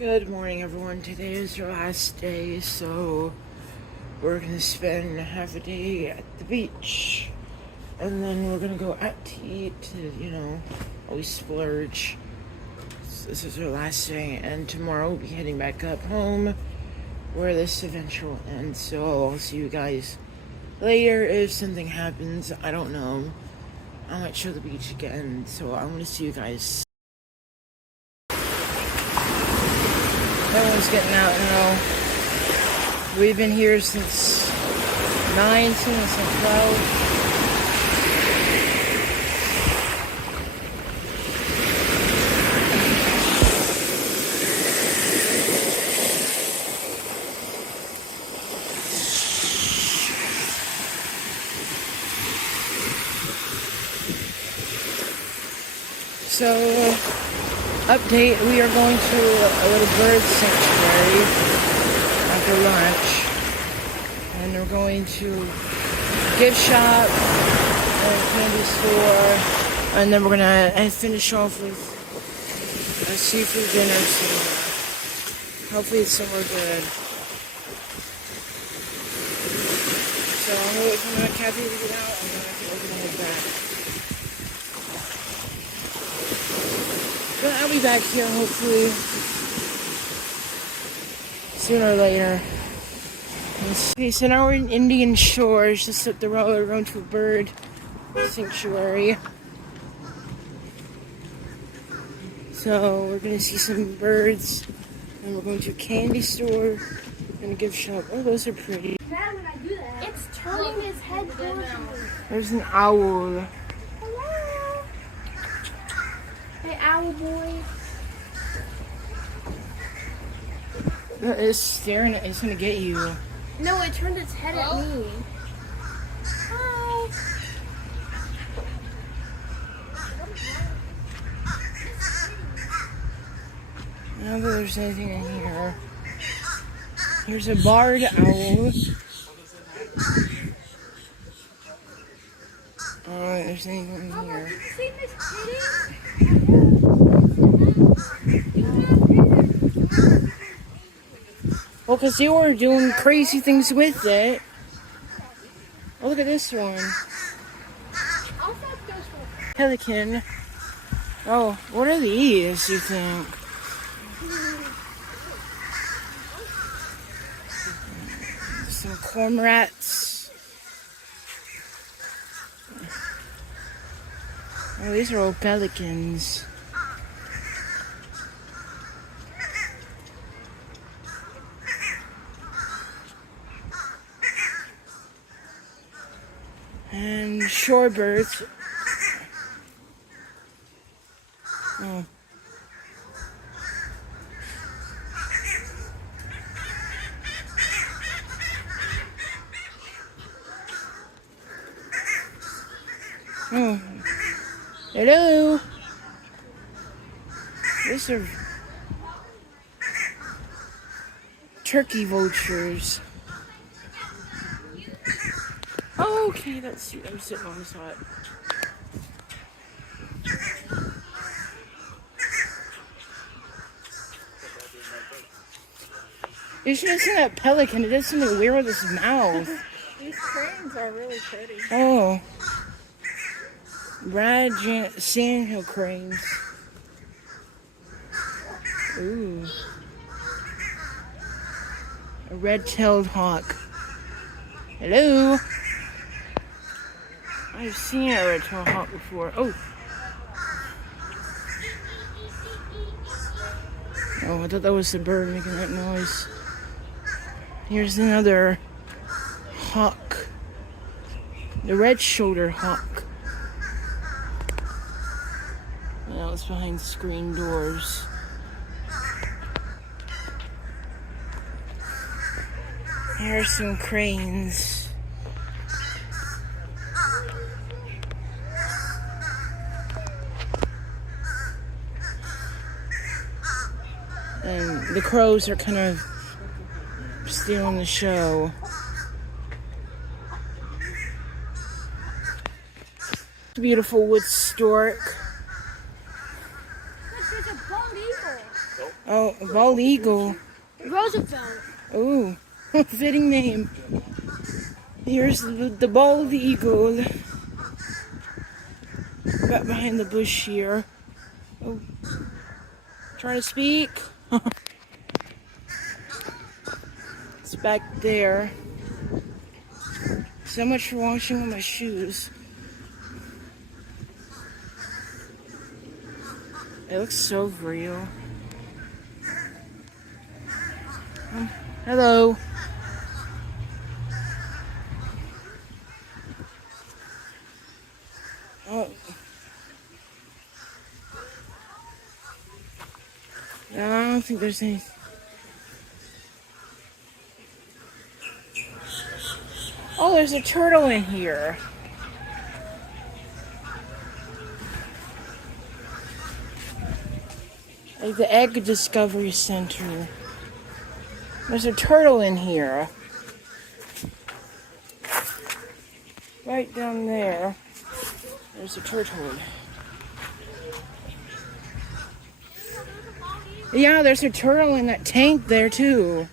Good morning, everyone. Today is our last day, so we're gonna spend half a day at the beach, and then we're gonna go out to eat. Always splurge. So this is our last day, and tomorrow we'll be heading back up home, where this adventure will end. So I'll see you guys later. If something happens, I don't know. I might show the beach again. So I want to see you guys. Everyone's getting out now. We've been here since 9, since 12. So, update, we are going to a little bird sanctuary after lunch, and we're going to gift shop and a candy store, and then we're gonna finish off with a seafood dinner, so hopefully it's somewhere good. So I'm gonna wait for my cafe to get out, and then I can open it back. But I'll be back here hopefully sooner or later. Okay, so now we're in Indian Shores, just up the road. We're going to a bird sanctuary. So we're gonna see some birds, and we're going to a candy store and a gift shop. Oh, those are pretty. It's turning his head towards me. There's an owl. Hey, owl boy. It's staring at. It's gonna get you. No, it turned its head at me. Hi. I don't think there's anything in here. There's a barred owl. I don't think there's anything in here. Have you seen this kitty? Well, because they were doing crazy things with it. Oh, look at this one. Pelican. Oh, what are these, you think? Some cormorants. Oh, these are all pelicans. And shorebirds. Oh. Oh. Hello. These are turkey vultures. Oh, okay, that's cute. I'm sitting on the spot. You should have seen that pelican. It does something weird with its mouth. These cranes are really pretty. Oh. Sandhill cranes. Ooh. A red-tailed hawk. Hello. I've seen a red-tailed hawk before. Oh. Oh, I thought that was the bird making that noise. Here's another hawk. The red-shouldered hawk. Now it's behind screen doors. Here are some cranes. And the crows are kind of stealing the show. Beautiful wood stork. Look, there's a bald eagle. Oh, a bald eagle. Roosevelt. Oh, fitting name. Here's the bald eagle. Right behind the bush here. Oh, trying to speak. It's back there. So much for washing my shoes. It looks so real. Hello. Oh. No, I don't think there's any. Oh, there's a turtle in here. Like the Egg Discovery Center. There's a turtle in here. Right down there. There's a turtle. Yeah, there's a turtle in that tank there too.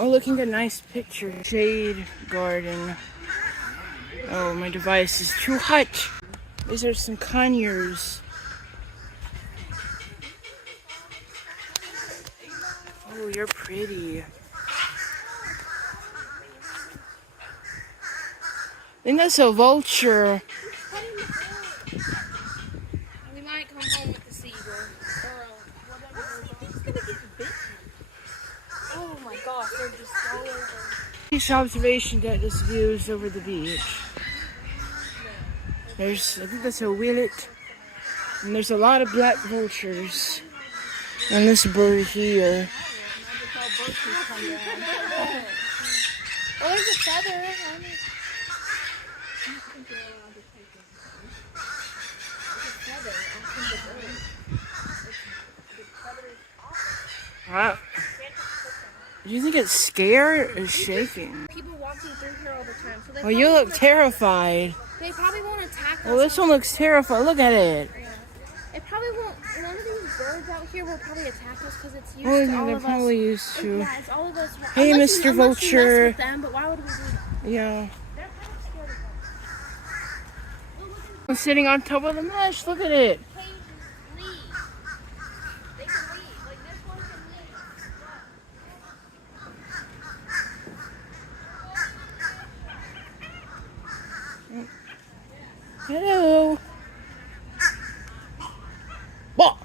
Oh, looking at a nice picture. Shade garden. Oh, my device is too hot. These are some conures. Oh, you're pretty. I think that's a vulture. We might come home with the seagull. Or whatever. He's gonna get bitten. Oh my gosh, they're just all over. This observation deck just views over the beach. I think that's a willet. And there's a lot of black vultures. And this bird here. Oh, there's a feather. Wow. Do you think it's scared or shaking? People walking through here all the time. So they Well, you look terrified. They probably won't attack us. Well, this one looks terrified. Look at it. Yeah. It probably won't. One of these birds out here will probably attack us because it's used Oh, to yeah, all they're of probably us. used to. Yeah, it's all of us. Hey, unless Mr. you Vulture. mess with them, but why would we do that? Yeah. They're kind of scared of us. I'm sitting on top of the mesh. Look at it. Cages leave. They can leave. Like this one can leave. Hello. What?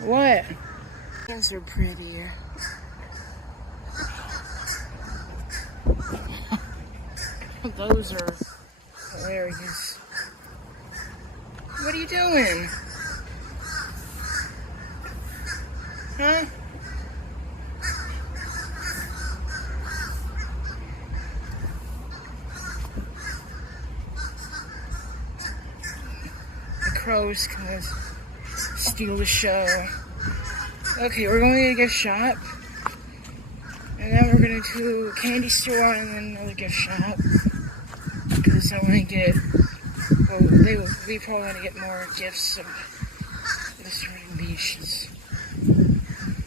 What? These are prettier. Those are hilarious. What are you doing? Huh? The crows gonna steal the show. Okay, we're going to get a gift shop. And then we're going to a candy store and then another gift shop. Because I want to get, well, we probably want to get more gifts of the surrounding beaches.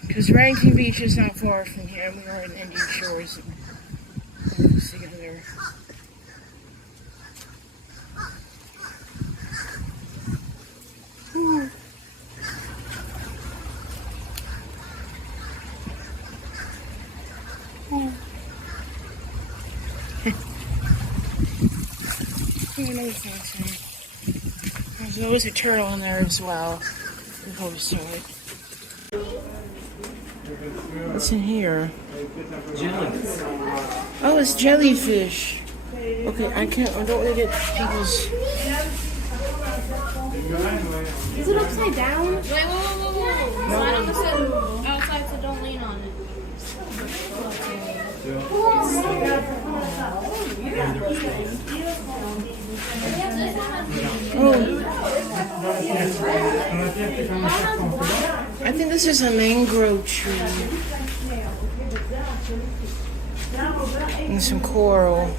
Because Rankin Beach is not far from here, and we are in Indian Shores. And we'll see together. Ooh. Another fountain. There's always a turtle in there as well. What's in here? Jellies. Oh, it's jellyfish. Okay, I don't want to get people's. Is it upside down? Wait, whoa. Slide on the side outside, so don't lean on it. Oh. I think this is a mangrove tree. And some coral.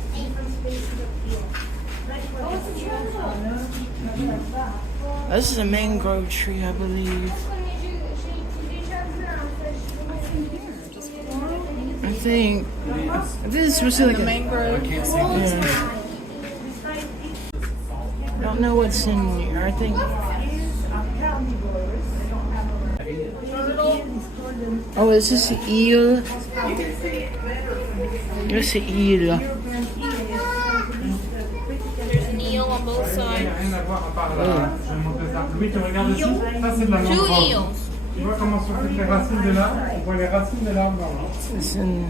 This is a mangrove tree, I believe. I think this was like a mangrove. Yeah. I don't know what's in here. I think. Oh, is this an eel? It's an eel. There's an eel on both sides. Oui, tu regardes dessus. Ça, c'est de la Two mangrove. eels. Tu vois comment sont toutes les racines de l'arbre? On voit les racines de l'arbre dans l'arbre. It's in.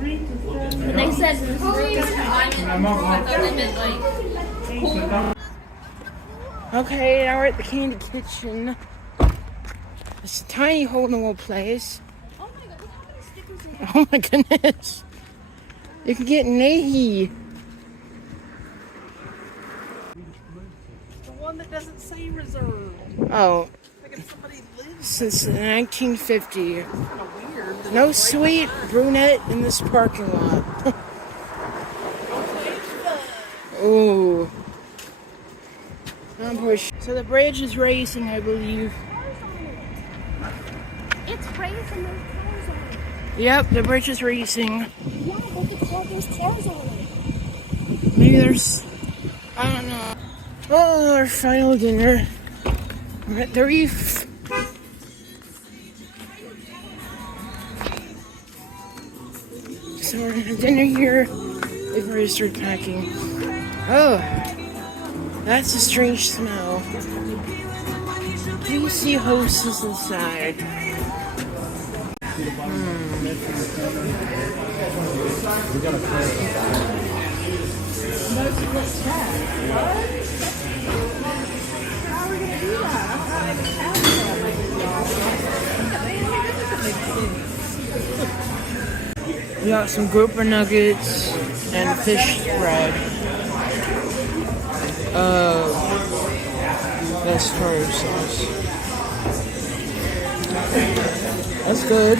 When they said trees, I thought they meant like cool. Okay, now we're at the candy kitchen. It's a tiny hole in the wall place. Oh my god, look how many stickers they have. Oh my goodness. You can get Nahi. The one that doesn't say reserved. Oh, Like if somebody lives since 1950. kind of weird. No sweet brunette in this parking lot. Ooh. I'm pushing. So the bridge is racing, I believe. It's racing, there's cars on it. Yep, the bridge is racing. Yeah, look at all those cars on it. Maybe there's, I don't know. Oh, our final dinner. We're at the reef. So we're gonna have dinner here before we start packing. Oh, that's a strange smell. Can you see hostess inside? We got some grouper nuggets and fish spread. That's tartar sauce. That's good.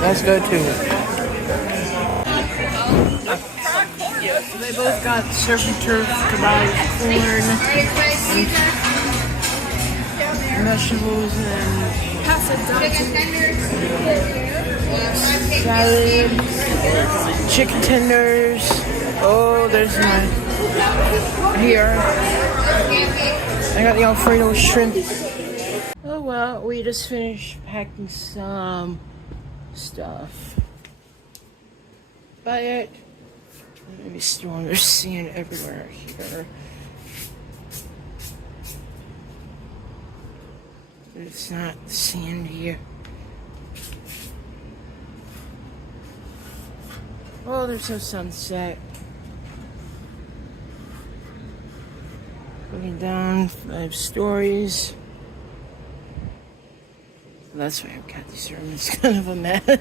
That's good too. So they both got surf and turf, kebabs, corn, and vegetables, and salad, chicken tenders. Oh, there's my here. I got the Alfredo shrimp. Oh well, we just finished packing some stuff. But maybe storm. There's sand everywhere here. It's not sandy. Oh, there's no sunset. Looking down, 5 stories. That's why I've got these rooms. It's kind of a mess.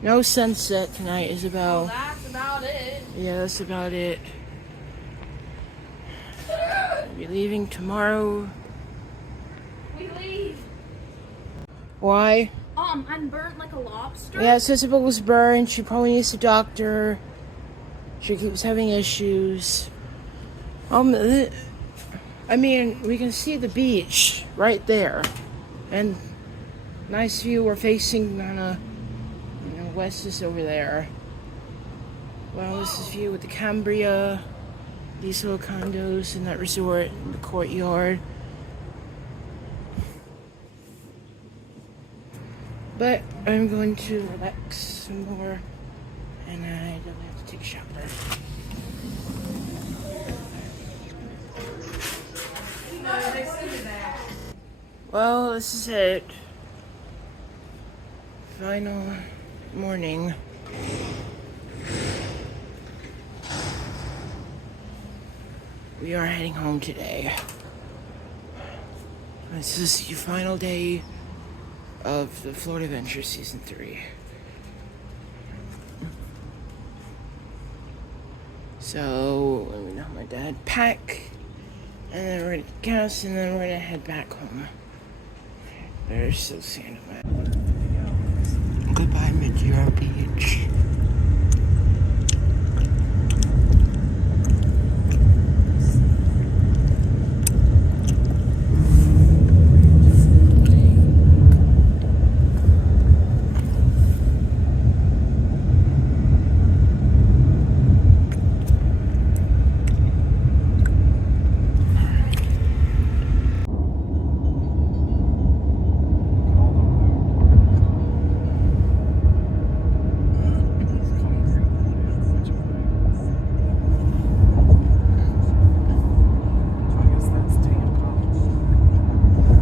No sunset tonight, Isabel. That's about it. Yeah, that's about it. I'll be leaving tomorrow. We leave. Why? I'm burnt like a lobster. Yeah, so Isabel was burned. She probably needs a doctor. She keeps having issues. I mean, we can see the beach right there. And nice view. We're facing on a, west is over there. Well, this is view with the Cambria, these little condos in that resort, in the courtyard. But I'm going to relax some more, and I don't have to take a shower. Well, this is it. Final morning. We are heading home today. This is the final day of the Floirda Adventure Season 3. So, let me know my dad pack. And then we're gonna get gas, and then we're gonna head back home. There's so sad about it. Goodbye, Madeira Beach.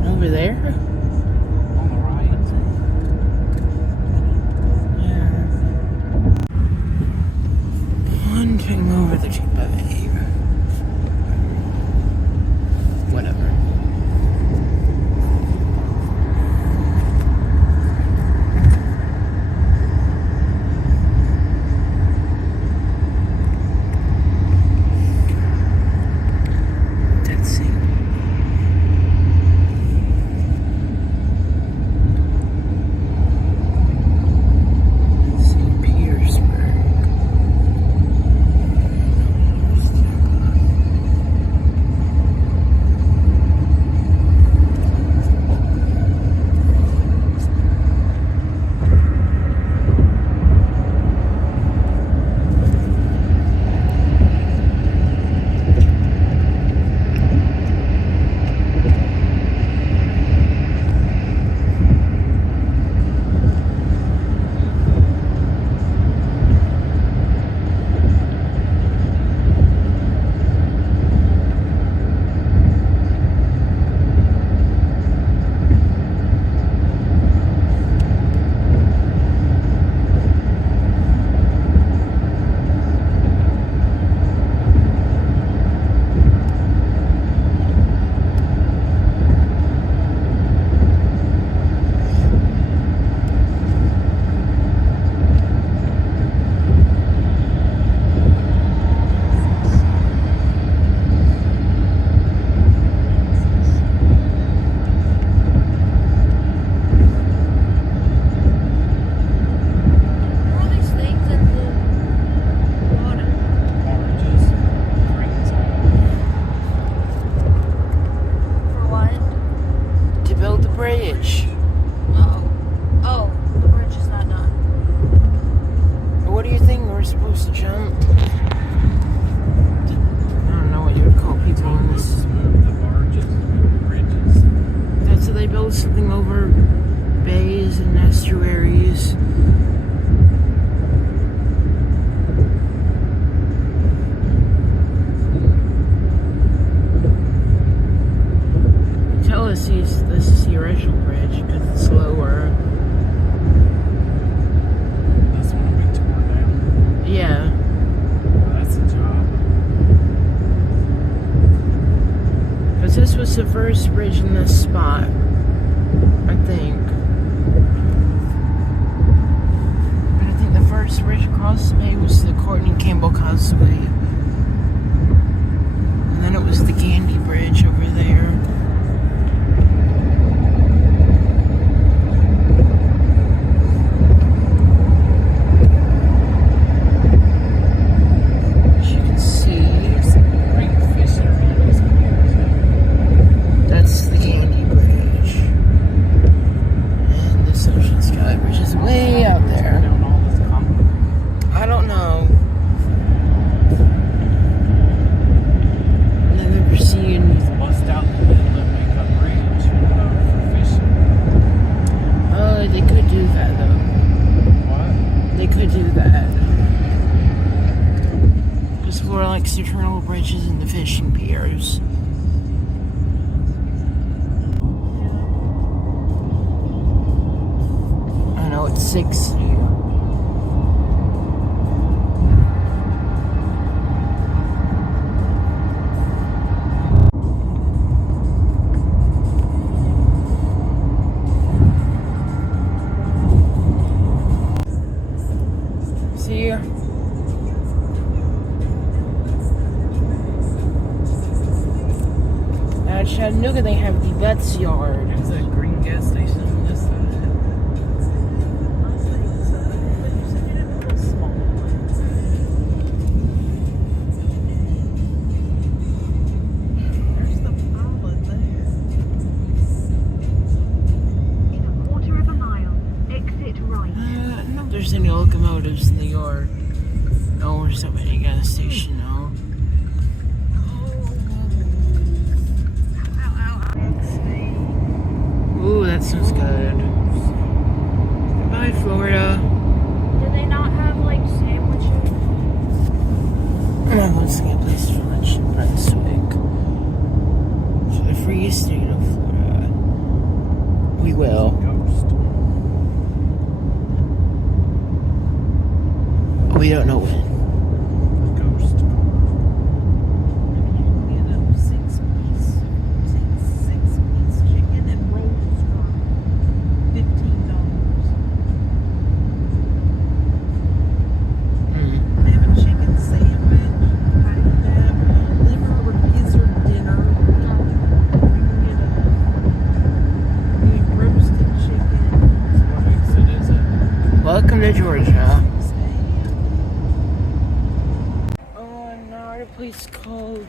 Over there? On the right. Yeah. One thing over the tip of it. Whatever. Let's see. St. Petersburg. What are these things in the water? Oranges. Greens. For what? To build the bridge. Oh, the bridge is not done. What do you think we're supposed to jump? I don't know what you would call people on this. Move the barges, move the bridges. That's how they build something over bays and estuaries. Tell us this is the original bridge because it's lower. This one we tore down. Yeah. Well, that's a job. Because this was the first bridge in this spot, I think. But I think the first bridge across the bay was the Courtney Campbell Causeway. And then it was the Gandy Bridge over there. As you can see, There's some great fishing on these piers. that's the Gandy Bridge. And this Ocean Sky Bridge is way out there. Down all this concrete. I don't know. I've never seen. Just bust out the inlet, make a bridge for fishing. Oh, they could do that though. What? They could do that. Just for like eternal bridges and the fishing piers. I know it's 60. See? That's yard. There's that green gas station on this side. I think so. But you said you didn't know a small one. There's the pilot there. In a quarter of a mile, exit right. I don't know if there's any locomotives in the yard. No, there's not any gas station now. Ooh, that sounds good. Goodbye, Florida. Do they not have like sandwiches? I'm going to get a place for lunch in Brunswick. For the free state of Florida. We will. Ghost. We don't know when. Ghost. You can get a six-piece chicken and rolls for $15. They have a chicken sandwich. I can have a liver or gizzard dinner. You can get a roasted chicken. What exit is it? Welcome to Georgia. Now at a place called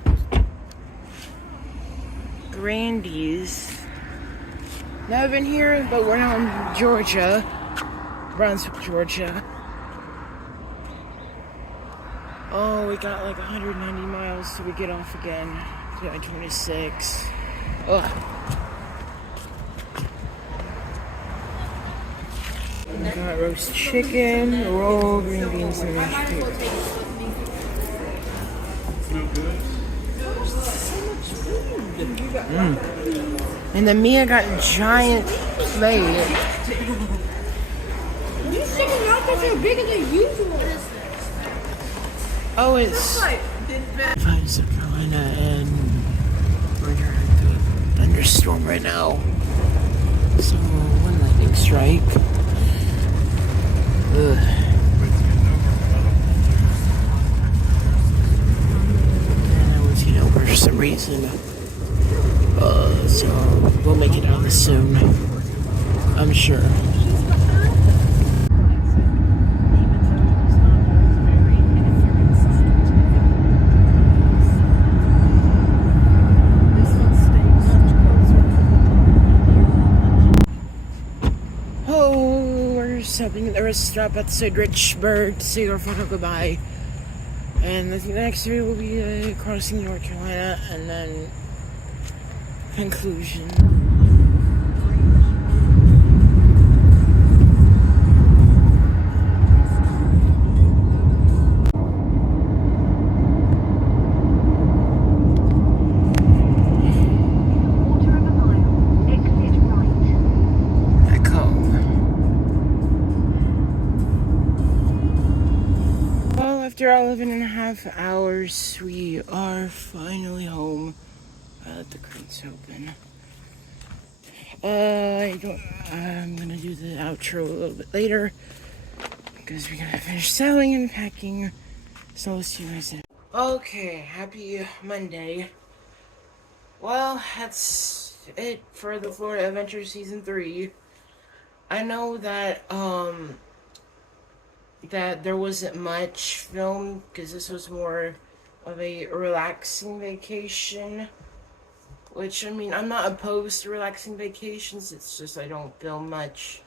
Grandy's. Never been here, but we're now in Georgia. Brunswick, Georgia. Oh, we got like 190 miles till we get off again. To 26. Ugh. We got roast chicken, roll, green beans, and mashed potatoes. And then Mia got a giant plate. These chicken nuggets are bigger than usual. Oh, it's 5 South Carolina, and we're here at the thunderstorm right now. So, one lightning strike. Ugh. For some reason. So we'll make it out soon. I'm sure. Oh, we're stopping at the rest stop outside Richburg to say our final goodbye. And I think the next video will be crossing North Carolina, and then conclusion. Quarter of a mile, exit right. Back home. Well, after 11.5 hours, we are finally home. I let the curtains open. I'm gonna do the outro a little bit later because we're gonna finish selling and packing. So I'll see you guys then. Okay, happy Monday. Well, that's it for the Floirda Adventure Season 3. I know that, that there wasn't much filmed because this was more of a relaxing vacation. Which, I mean, I'm not opposed to relaxing vacations, it's just I don't film much.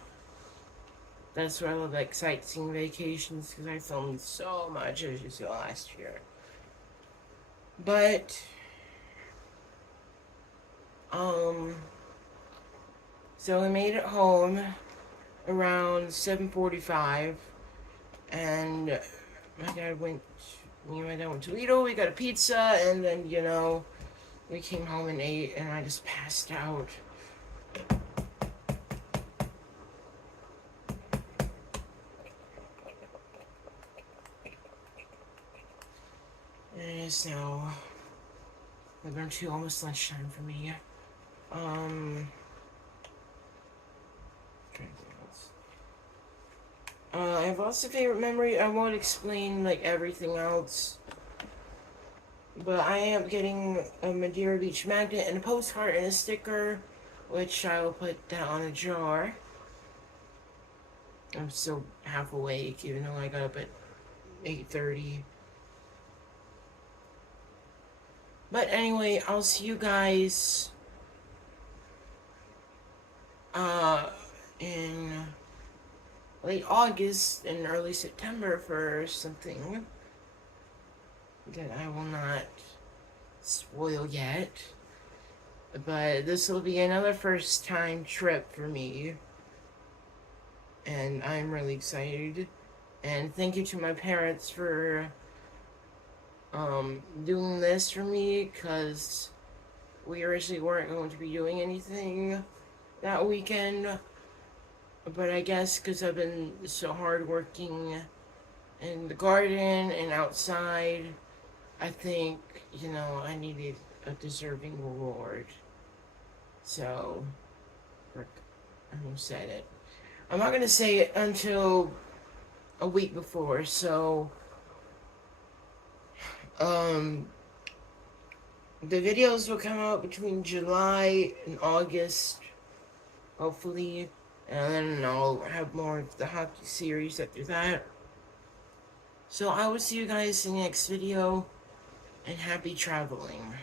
That's why I love, like, sightseeing vacations, because I filmed so much, as you saw last year. But, so we made it home around 7:45, and me and my dad went to Lido, we got a pizza, and then, you know, we came home and ate, and I just passed out. And it is now 11:02, almost lunchtime for me. I have lots of favorite memory. I won't explain, like, everything else. But I am getting a Madeira Beach magnet and a postcard and a sticker. which I will put down a jar. I'm still half awake, even though I got up at 8:30. But anyway, I'll see you guys in late August and early September for something that I will not spoil yet. But this will be another first time trip for me. And I'm really excited. And thank you to my parents for doing this for me, because we originally weren't going to be doing anything that weekend. But I guess because I've been so hard working in the garden and outside, I think, you know, I needed a deserving reward. So, I'm gonna say it. I'm not gonna say it until a week before, so the videos will come out between July and August, hopefully, and then I'll have more of the hockey series after that. So I will see you guys in the next video, and happy traveling.